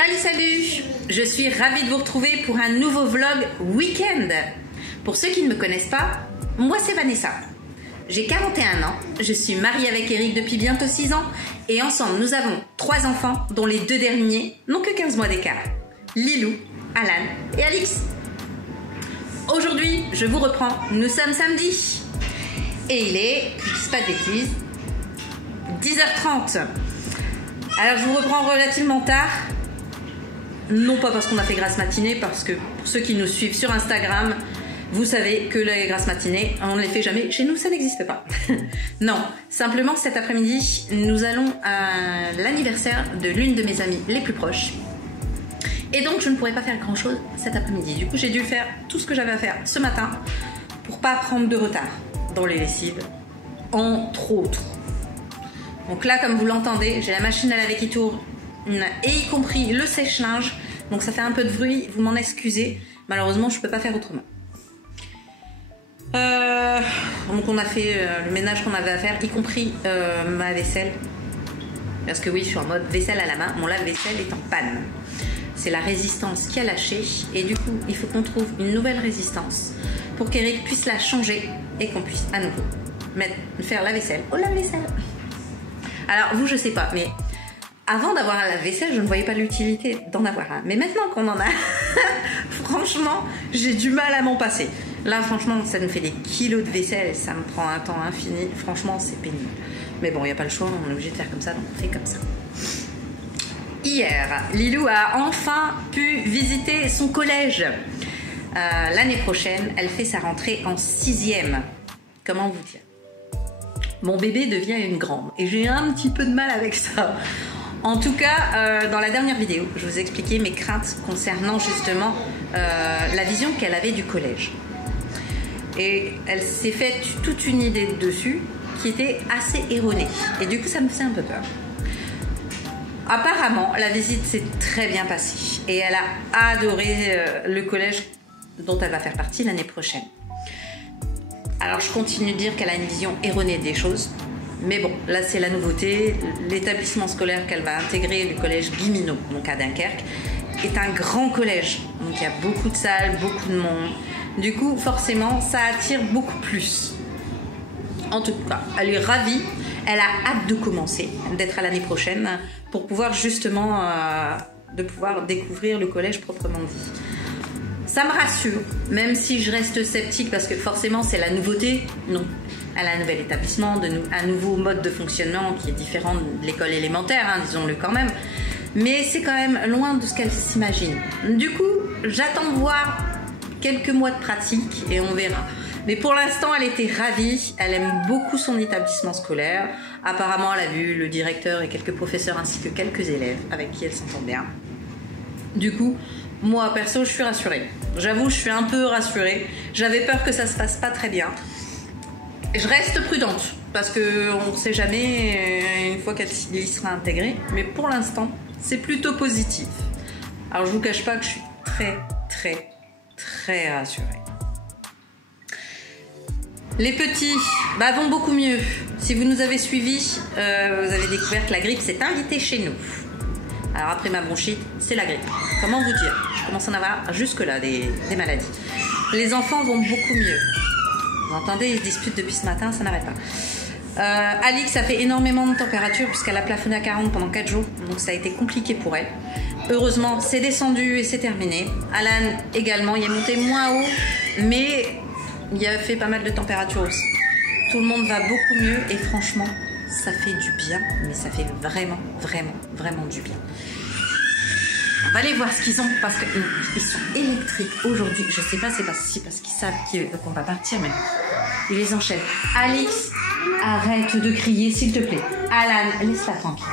Salut, je suis ravie de vous retrouver pour un nouveau vlog week-end. Pour ceux qui ne me connaissent pas, moi c'est Vanessa. J'ai 41 ans, je suis mariée avec Eric depuis bientôt 6 ans et ensemble nous avons 3 enfants dont les 2 derniers n'ont que 15 mois d'écart. Lilou, Alan et Alix. Aujourd'hui, je vous reprends, nous sommes samedi et il est, que je ne dise pas de bêtises, 10h30. Alors je vous reprends relativement tard. Non pas parce qu'on a fait grasse matinée, parce que pour ceux qui nous suivent sur Instagram, vous savez que les grasses matinées, on ne les fait jamais. Chez nous, ça n'existe pas. Non, simplement cet après-midi, nous allons à l'anniversaire de l'une de mes amies les plus proches. Et donc, je ne pourrais pas faire grand-chose cet après-midi. Du coup, j'ai dû faire tout ce que j'avais à faire ce matin pour pas prendre de retard dans les lessives, entre autres. Donc là, comme vous l'entendez, j'ai la machine à laver qui tourne, et y compris le sèche-linge. Donc ça fait un peu de bruit, vous m'en excusez. Malheureusement, je ne peux pas faire autrement. Donc on a fait le ménage qu'on avait à faire, y compris ma vaisselle. Parce que oui, je suis en mode vaisselle à la main. Mon lave-vaisselle est en panne. C'est la résistance qui a lâché. Et du coup, il faut qu'on trouve une nouvelle résistance pour qu'Eric puisse la changer et qu'on puisse à nouveau faire la vaisselle au lave-vaisselle. Alors vous, je sais pas, mais avant d'avoir un lave-vaisselle, je ne voyais pas l'utilité d'en avoir un. Mais maintenant qu'on en a, franchement, j'ai du mal à m'en passer. Là, franchement, ça nous fait des kilos de vaisselle et ça me prend un temps infini. Franchement, c'est pénible. Mais bon, il n'y a pas le choix, on est obligé de faire comme ça, donc on fait comme ça. Hier, Lilou a enfin pu visiter son collège. L'année prochaine, elle fait sa rentrée en 6e. Comment vous dire ? Mon bébé devient une grande et j'ai un petit peu de mal avec ça. En tout cas, dans la dernière vidéo, je vous ai expliqué mes craintes concernant justement la vision qu'elle avait du collège. Et elle s'est faite toute une idée dessus qui était assez erronée. Et du coup, ça me fait un peu peur. Apparemment, la visite s'est très bien passée et elle a adoré le collège dont elle va faire partie l'année prochaine. Alors, je continue de dire qu'elle a une vision erronée des choses. Mais bon, là c'est la nouveauté. L'établissement scolaire qu'elle va intégrer, le collège Guilleminot, donc à Dunkerque, est un grand collège. Donc il y a beaucoup de salles, beaucoup de monde. Du coup, forcément, ça attire beaucoup plus. En tout cas, elle est ravie. Elle a hâte de commencer, d'être à l'année prochaine, pour pouvoir justement de pouvoir découvrir le collège proprement dit. Ça me rassure, même si je reste sceptique parce que forcément c'est la nouveauté. Non, elle a un nouvel établissement, un nouveau mode de fonctionnement qui est différent de l'école élémentaire, hein, disons-le quand même. Mais c'est quand même loin de ce qu'elle s'imagine. Du coup, j'attends de voir quelques mois de pratique et on verra. Mais pour l'instant, elle était ravie. Elle aime beaucoup son établissement scolaire. Apparemment, elle a vu le directeur et quelques professeurs ainsi que quelques élèves avec qui elle s'entend bien. Du coup, moi, perso, je suis rassurée. J'avoue, je suis un peu rassurée. J'avais peur que ça se passe pas très bien. Je reste prudente, parce qu'on ne sait jamais une fois qu'elle y sera intégrée. Mais pour l'instant, c'est plutôt positif. Alors, je ne vous cache pas que je suis très rassurée. Les petits vont beaucoup mieux. Si vous nous avez suivis, vous avez découvert que la grippe s'est invitée chez nous. Alors après ma bronchite, c'est la grippe. Comment vous dire ? Je commence à en avoir jusque-là des maladies. Les enfants vont beaucoup mieux. Vous entendez, ils se disputent depuis ce matin, ça n'arrête pas. Alix a fait énormément de température puisqu'elle a plafonné à 40 pendant 4 jours. Donc ça a été compliqué pour elle. Heureusement, c'est descendu et c'est terminé. Alan également, il est monté moins haut, mais il a fait pas mal de température aussi. Tout le monde va beaucoup mieux et franchement, ça fait du bien, mais ça fait vraiment du bien. On va aller voir ce qu'ils ont parce qu'ils sont électriques aujourd'hui. Je sais pas, c'est parce qu'ils savent qu'on va partir, mais ils les enchaînent. Alix, arrête de crier, s'il te plaît. Alan, laisse-la tranquille.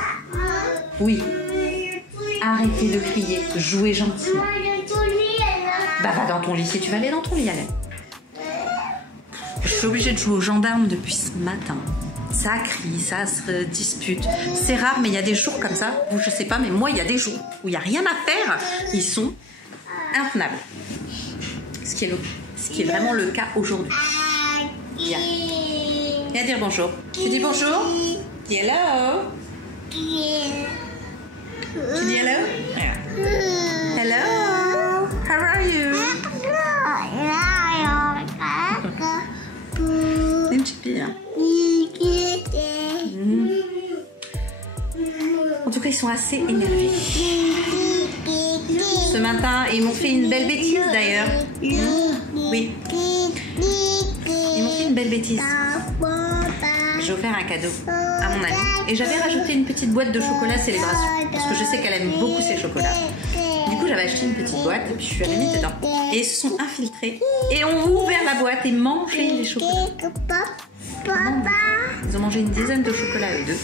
Oui. Arrêtez de crier, jouez gentiment. Va dans ton lit, si tu vas aller dans ton lit, Alan. Je suis obligée de jouer aux gendarmes depuis ce matin. Ça crie, ça se dispute. C'est rare, mais il y a des jours comme ça, où je sais pas, mais moi, il y a des jours où il n'y a rien à faire. Ils sont intenables. Ce qui est vraiment le cas aujourd'hui. Viens. Viens dire bonjour. Tu dis bonjour? Dis hello. Tu dis hello? Voilà. Hello. How are you? Une petite fille. Hein. En tout cas, ils sont assez énervés. Ce matin, ils m'ont fait une belle bêtise d'ailleurs. Oui. Ils m'ont fait une belle bêtise. J'ai offert un cadeau à mon amie et j'avais rajouté une petite boîte de chocolat célébration parce que je sais qu'elle aime beaucoup ses chocolats. Du coup, j'avais acheté une petite boîte et puis je suis allée mettre dedans. Et ils se sont infiltrés et ont ouvert la boîte et mangé les chocolats. Ils ont mangé une dizaine de chocolats eux deux.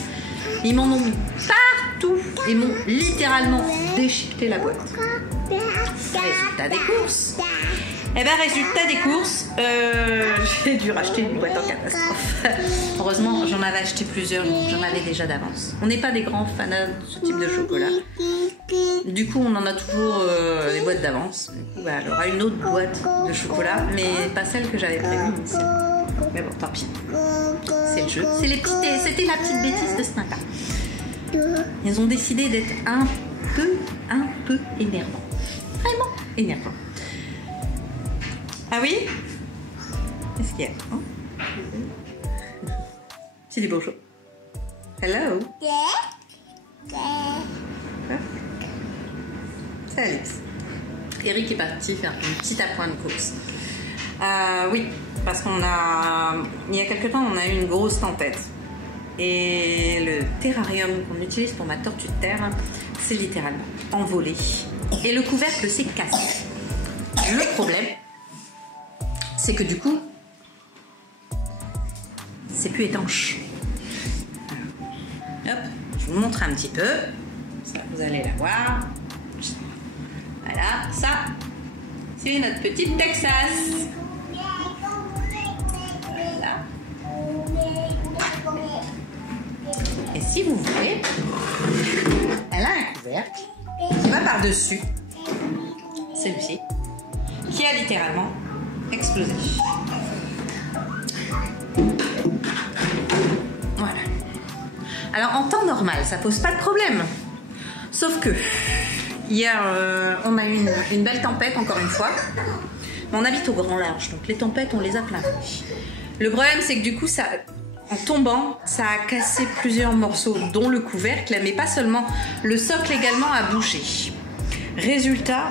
Ils m'en ont mis partout. Ils m'ont littéralement déchiqueté la boîte. Résultat des courses. Eh ben, résultat des courses, j'ai dû racheter une boîte en catastrophe. Heureusement, j'en avais acheté plusieurs, donc j'en avais déjà d'avance. On n'est pas des grands fans de ce type de chocolat. Du coup, on en a toujours des boîtes d'avance. Du coup, bah, elle aura une autre boîte de chocolat, mais pas celle que j'avais prévue initialement. Mais bon, tant pis. C'est le jeu. C'était la petite bêtise de ce matin. Ils ont décidé d'être un peu énervants. Vraiment énervants. Ah oui? Qu'est-ce qu'il y a? Oh. C'est du bonjour. Hello. C'est Alex. Eric est parti faire une petite appoint de course. Oui, parce qu'on a... Il y a quelque temps, on a eu une grosse tempête. Et le terrarium qu'on utilise pour ma tortue de terre, c'est littéralement envolé. Et le couvercle s'est cassé. Le problème, c'est que du coup, c'est plus étanche. Hop, je vous montre un petit peu. Ça, vous allez la voir. Voilà, ça, c'est notre petite Texas. Voilà. Et si vous voulez, elle a un couvercle qui va par-dessus celui-ci, qui a littéralement explosé. Voilà. Alors en temps normal, ça pose pas de problème. Sauf que hier, on a eu une belle tempête, encore une fois. Mais on habite au grand large, donc les tempêtes, on les a plein. Le problème, c'est que du coup, ça, en tombant, ça a cassé plusieurs morceaux, dont le couvercle, mais pas seulement. Le socle également a bougé. Résultat,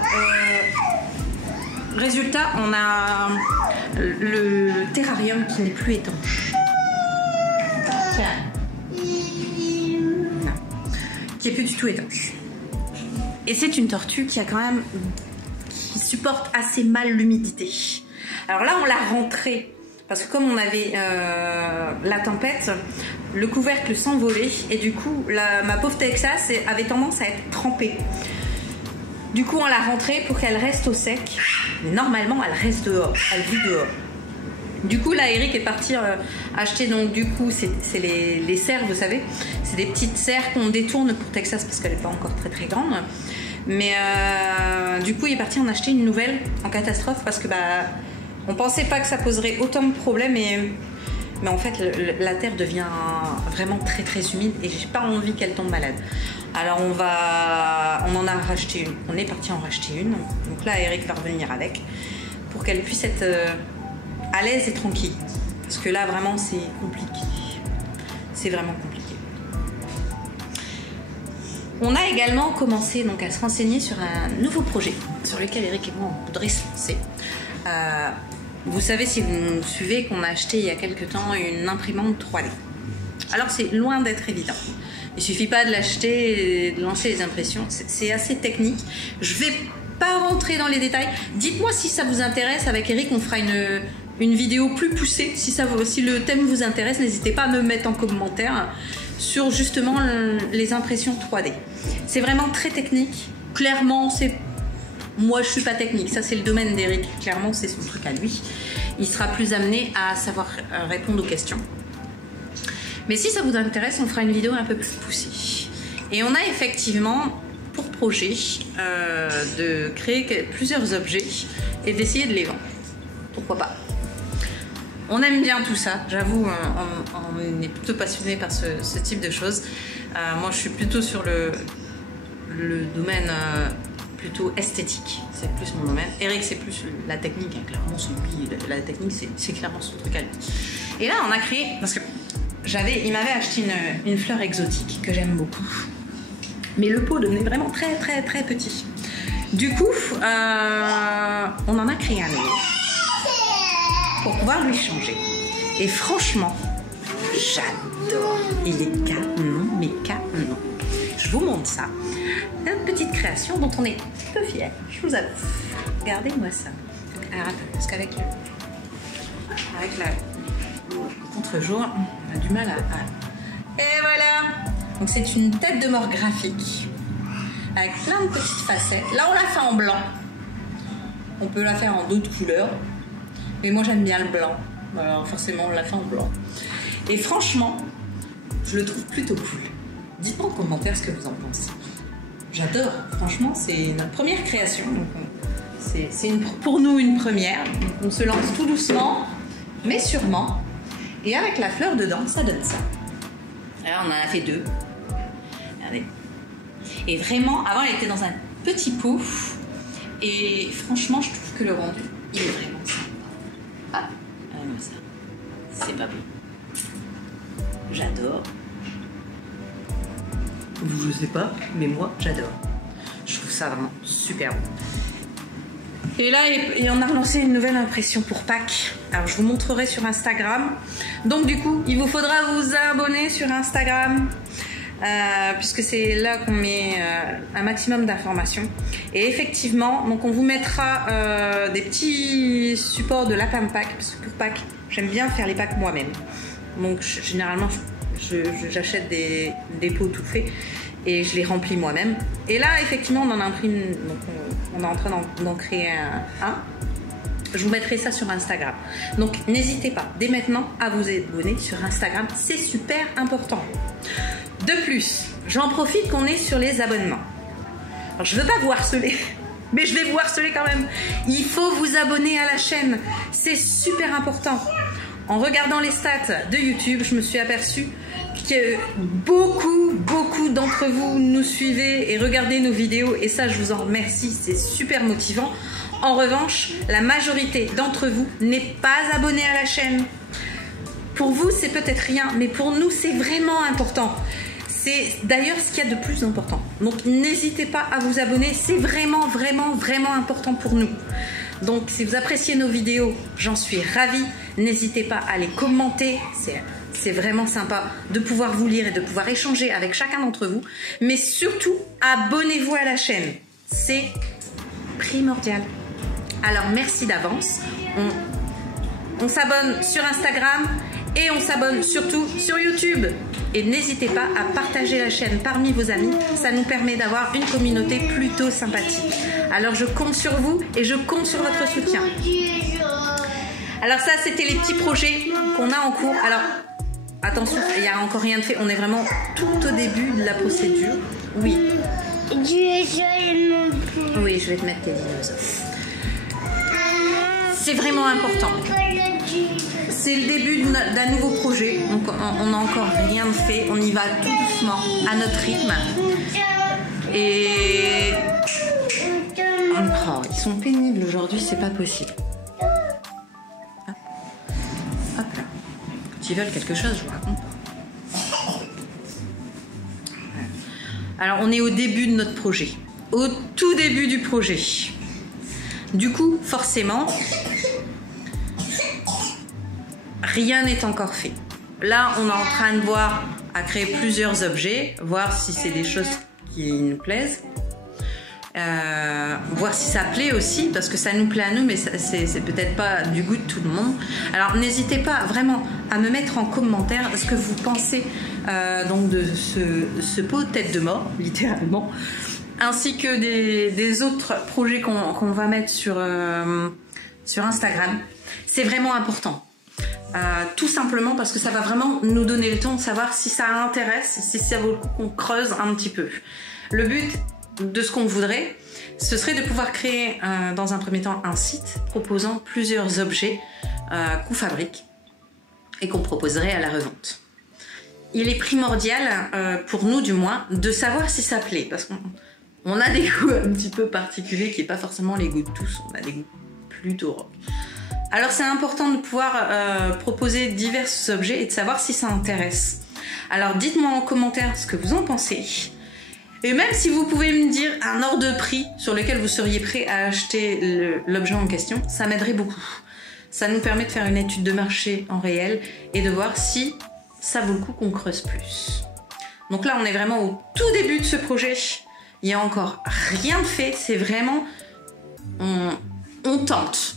on a le terrarium qui n'est plus étanche. Non. Qui est plus du tout étanche. Et c'est une tortue qui a quand même, qui supporte assez mal l'humidité. Alors là, on l'a rentrée parce que comme on avait la tempête, le couvercle s'envolait et du coup, ma pauvre Texas avait tendance à être trempée. Du coup, on l'a rentrée pour qu'elle reste au sec. Mais normalement, elle reste dehors. Elle vit dehors. Du coup, là, Eric est parti acheter, donc du coup, c'est les serres, vous savez. C'est des petites serres qu'on détourne pour Texas parce qu'elle n'est pas encore très très grande. Mais du coup, il est parti en acheter une nouvelle en catastrophe parce que on pensait pas que ça poserait autant de problèmes. Mais en fait, la terre devient vraiment très très humide et j'ai pas envie qu'elle tombe malade. Alors on en a racheté une. On est parti en racheter une. Donc là, Eric va revenir avec pour qu'elle puisse être à l'aise et tranquille. Parce que là, vraiment, c'est compliqué. C'est vraiment compliqué. On a également commencé donc à se renseigner sur un nouveau projet sur lequel Eric et moi on voudrait se lancer. Vous savez, si vous nous suivez, qu'on a acheté il y a quelques temps une imprimante 3D. Alors c'est loin d'être évident. Il suffit pas de l'acheter et de lancer les impressions. C'est assez technique. Je vais pas rentrer dans les détails. Dites-moi si ça vous intéresse. Avec Eric, on fera une vidéo plus poussée. Si le thème vous intéresse, n'hésitez pas à me mettre en commentaire sur justement les impressions 3D. C'est vraiment très technique. Clairement, moi je suis pas technique. Ça c'est le domaine d'Eric. Clairement, c'est son truc à lui. Il sera plus amené à savoir répondre aux questions. Mais si ça vous intéresse, on fera une vidéo un peu plus poussée. Et on a effectivement pour projet de créer plusieurs objets et d'essayer de les vendre. Pourquoi pas? On aime bien tout ça, j'avoue, on est plutôt passionné par ce type de choses. Moi, je suis plutôt sur le le domaine plutôt esthétique, c'est plus mon domaine. Eric, c'est plus la technique, hein, clairement, la technique, c'est clairement son truc à lui. Et là, on a créé, parce que il m'avait acheté une fleur exotique que j'aime beaucoup. Mais le pot devenait vraiment très, très, très petit. Du coup, on en a créé un nouveau pour pouvoir lui changer. Et franchement, j'adore. Il est canon, mais canon. Je vous montre ça. Une petite création dont on est un peu fiers. Je vous avoue. Regardez-moi ça. Alors attends, parce qu'avec le contre-jour, on a du mal à... Et voilà. Donc c'est une tête de mort graphique avec plein de petites facettes. Là, on l'a fait en blanc. On peut la faire en d'autres couleurs. Mais moi, j'aime bien le blanc. Alors forcément, on l'a fait en blanc. Et franchement, je le trouve plutôt cool. Dites-moi en commentaire ce que vous en pensez. J'adore. Franchement, c'est notre première création. C'est pour nous une première. Donc, on se lance tout doucement, mais sûrement. Et avec la fleur dedans, ça donne ça. Alors, on en a fait 2. Regardez. Et vraiment, avant, elle était dans un petit pot. Et franchement, je trouve que le rendu, il est vraiment sympa. Ah, regardez-moi ça. C'est pas beau. J'adore. Vous, je sais pas, mais moi, j'adore. Je trouve ça vraiment super bon. Et là, on a relancé une nouvelle impression pour Pâques. Alors, je vous montrerai sur Instagram. Donc, du coup, il vous faudra vous abonner sur Instagram. Puisque c'est là qu'on met un maximum d'informations. Et effectivement, donc on vous mettra des petits supports de lapin de Pâques. Parce que pour Pâques, j'aime bien faire les Pâques moi-même. Donc, généralement, j'achète des pots tout faits et je les remplis moi-même. Et là, effectivement, on en a imprimé, donc on est en train d'en créer un. Je vous mettrai ça sur Instagram. Donc, n'hésitez pas, dès maintenant, à vous abonner sur Instagram. C'est super important. De plus, j'en profite qu'on est sur les abonnements. Alors, je ne veux pas vous harceler, mais je vais vous harceler quand même. Il faut vous abonner à la chaîne. C'est super important. En regardant les stats de YouTube, je me suis aperçue que beaucoup d'entre vous nous suivez et regardez nos vidéos. Et ça, je vous en remercie. C'est super motivant. En revanche, la majorité d'entre vous n'est pas abonné à la chaîne. Pour vous, c'est peut-être rien, mais pour nous, c'est vraiment important. C'est d'ailleurs ce qu'il y a de plus important. Donc, n'hésitez pas à vous abonner. C'est vraiment important pour nous. Donc, si vous appréciez nos vidéos, j'en suis ravie. N'hésitez pas à les commenter. C'est vraiment sympa de pouvoir vous lire et de pouvoir échanger avec chacun d'entre vous. Mais surtout, abonnez-vous à la chaîne. C'est primordial. Alors, merci d'avance. On s'abonne sur Instagram et on s'abonne surtout sur YouTube. Et n'hésitez pas à partager la chaîne parmi vos amis. Ça nous permet d'avoir une communauté plutôt sympathique. Alors, je compte sur vous et je compte sur votre soutien. Alors ça, c'était les petits projets qu'on a en cours. Alors, attention, il n'y a encore rien de fait. On est vraiment tout au début de la procédure. Oui. Oui, je vais te mettre tes dinosaures. C'est vraiment important. C'est le début d'un nouveau projet. Donc, on n'a encore rien de fait. On y va tout doucement, à notre rythme. Et... Oh, ils sont pénibles aujourd'hui, c'est pas possible. Hop là. S'ils veulent quelque chose, je vous raconte pas. Alors, on est au début de notre projet. Au tout début du projet. Du coup, forcément, rien n'est encore fait. Là, on est en train de voir à créer plusieurs objets, voir si c'est des choses qui nous plaisent. Voir si ça plaît aussi, parce que ça nous plaît à nous, mais c'est peut-être pas du goût de tout le monde. Alors n'hésitez pas vraiment à me mettre en commentaire ce que vous pensez donc de ce pot tête de mort, littéralement, ainsi que des autres projets qu'on va mettre sur Instagram. C'est vraiment important. Tout simplement parce que ça va vraiment nous donner le temps de savoir si ça intéresse, si ça vaut le coup qu'on creuse un petit peu. Le but de ce qu'on voudrait, ce serait de pouvoir créer dans un premier temps un site proposant plusieurs objets qu'on fabrique et qu'on proposerait à la revente. Il est primordial, pour nous du moins, de savoir si ça plaît, parce qu'on On a des goûts un petit peu particuliers qui n'est pas forcément les goûts de tous, on a des goûts plutôt rock. Alors c'est important de pouvoir proposer divers objets et de savoir si ça intéresse. Alors dites-moi en commentaire ce que vous en pensez. Et même si vous pouvez me dire un ordre de prix sur lequel vous seriez prêt à acheter l'objet en question, ça m'aiderait beaucoup. Ça nous permet de faire une étude de marché en réel et de voir si ça vaut le coup qu'on creuse plus. Donc là, on est vraiment au tout début de ce projet. Il n'y a encore rien de fait. C'est vraiment... On tente.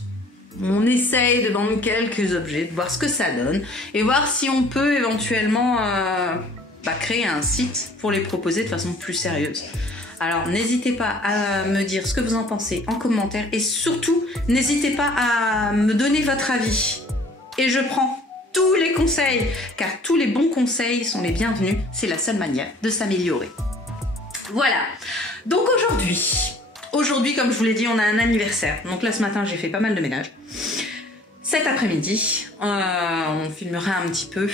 On essaye de vendre quelques objets, de voir ce que ça donne et voir si on peut éventuellement créer un site pour les proposer de façon plus sérieuse. Alors n'hésitez pas à me dire ce que vous en pensez en commentaire et surtout n'hésitez pas à me donner votre avis. Et je prends tous les conseils car tous les bons conseils sont les bienvenus, c'est la seule manière de s'améliorer. Voilà, donc aujourd'hui comme je vous l'ai dit, on a un anniversaire. Donc là ce matin j'ai fait pas mal de ménage. Cet après-midi, on filmera un petit peu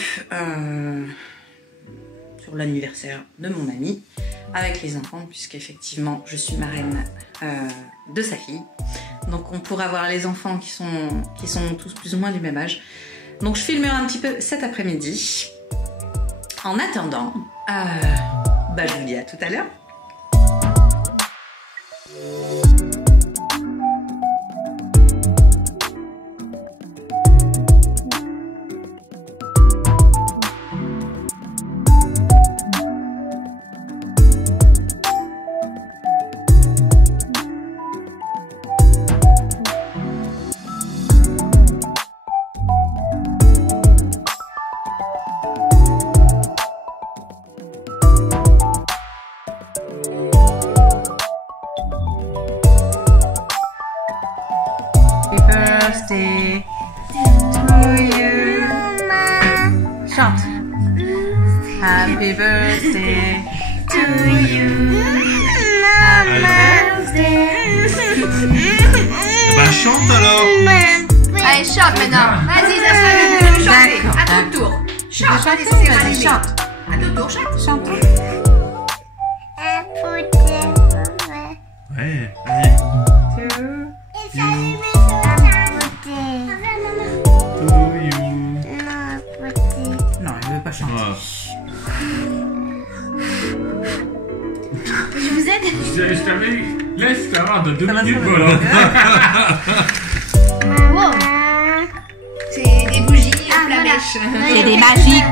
sur l'anniversaire de mon ami avec les enfants, puisqu'effectivement je suis marraine de sa fille. Donc on pourra voir les enfants qui sont tous plus ou moins du même âge. Donc je filmerai un petit peu cet après-midi. En attendant, je vous dis à tout à l'heure. Birthday to you. Chante. Happy birthday to you. Happy birthday. Bah chante alors. Allez, chante maintenant. Vas-y, ça sera le chanter. À ton tour. Chante, allez, chante. À ton tour, chante. Chante. Ouais, vas-y. Non, elle veut pas chanter. Je vous aide. Je t'avais... Laisse Clara de 2 minutes, voilà. Wow. C'est des bougies, la mèche. C'est des magiques.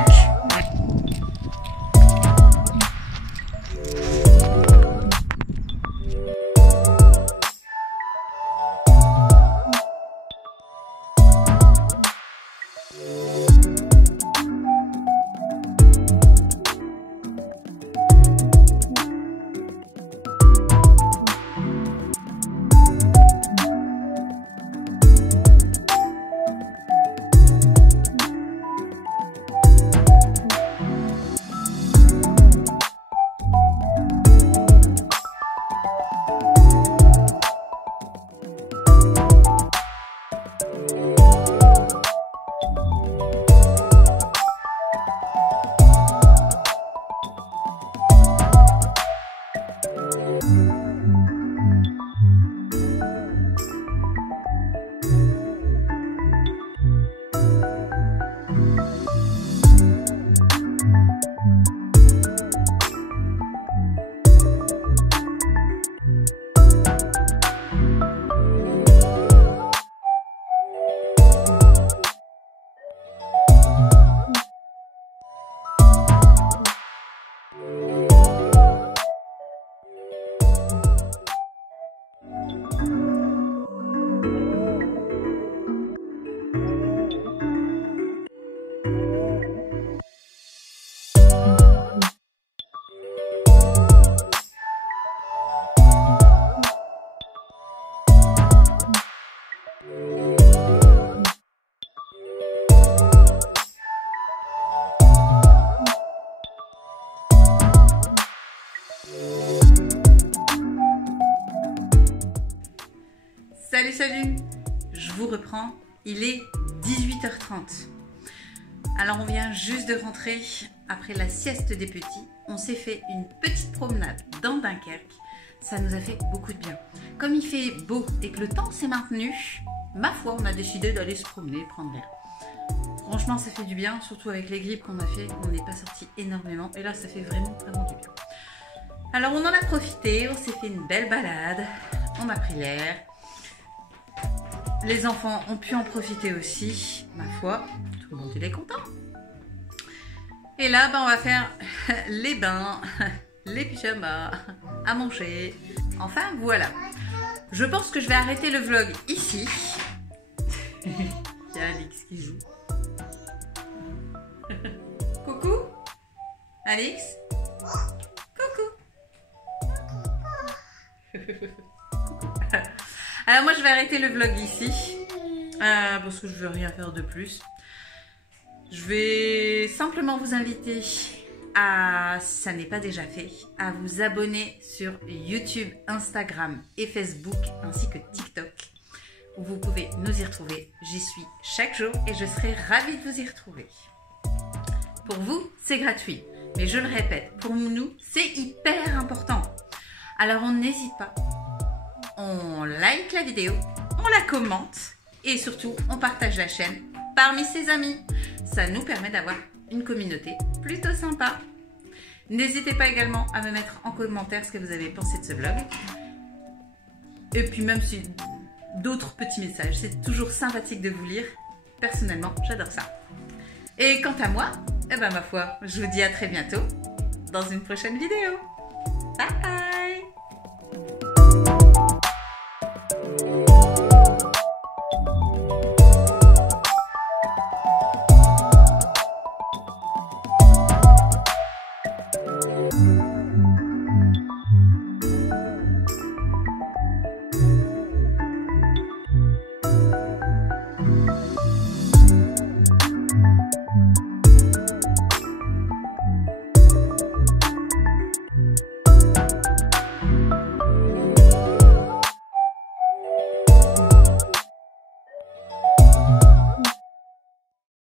Salut, je vous reprends, il est 18h30. Alors on vient juste de rentrer après la sieste des petits. On s'est fait une petite promenade dans Dunkerque. Ça nous a fait beaucoup de bien. Comme il fait beau et que le temps s'est maintenu, ma foi, on a décidé d'aller se promener, prendre l'air. Franchement, ça fait du bien, surtout avec les grippes qu'on a fait. On n'est pas sorti énormément. Et là, ça fait vraiment du bien. Alors, on en a profité. On s'est fait une belle balade. On a pris l'air. Les enfants ont pu en profiter aussi. Ma foi, tout le monde il est content. Et là, on va faire les bains, les pyjamas, à manger. Enfin, voilà. Je pense que je vais arrêter le vlog ici. Il y a Alix qui joue. Coucou Alix. Coucou. Alors moi je vais arrêter le vlog ici. Parce que je ne veux rien faire de plus. Je vais simplement vous inviter à, si ça n'est pas déjà fait, à vous abonner sur YouTube, Instagram et Facebook ainsi que TikTok. Où vous pouvez nous y retrouver. J'y suis chaque jour et je serai ravie de vous y retrouver. Pour vous, c'est gratuit. Mais je le répète, pour nous, c'est hyper important. Alors on n'hésite pas. On like la vidéo, on la commente et surtout, on partage la chaîne parmi ses amis. Ça nous permet d'avoir une communauté plutôt sympa. N'hésitez pas également à me mettre en commentaire ce que vous avez pensé de ce vlog. Et puis même si d'autres petits messages, c'est toujours sympathique de vous lire. Personnellement, j'adore ça. Et quant à moi, ma foi, je vous dis à très bientôt dans une prochaine vidéo.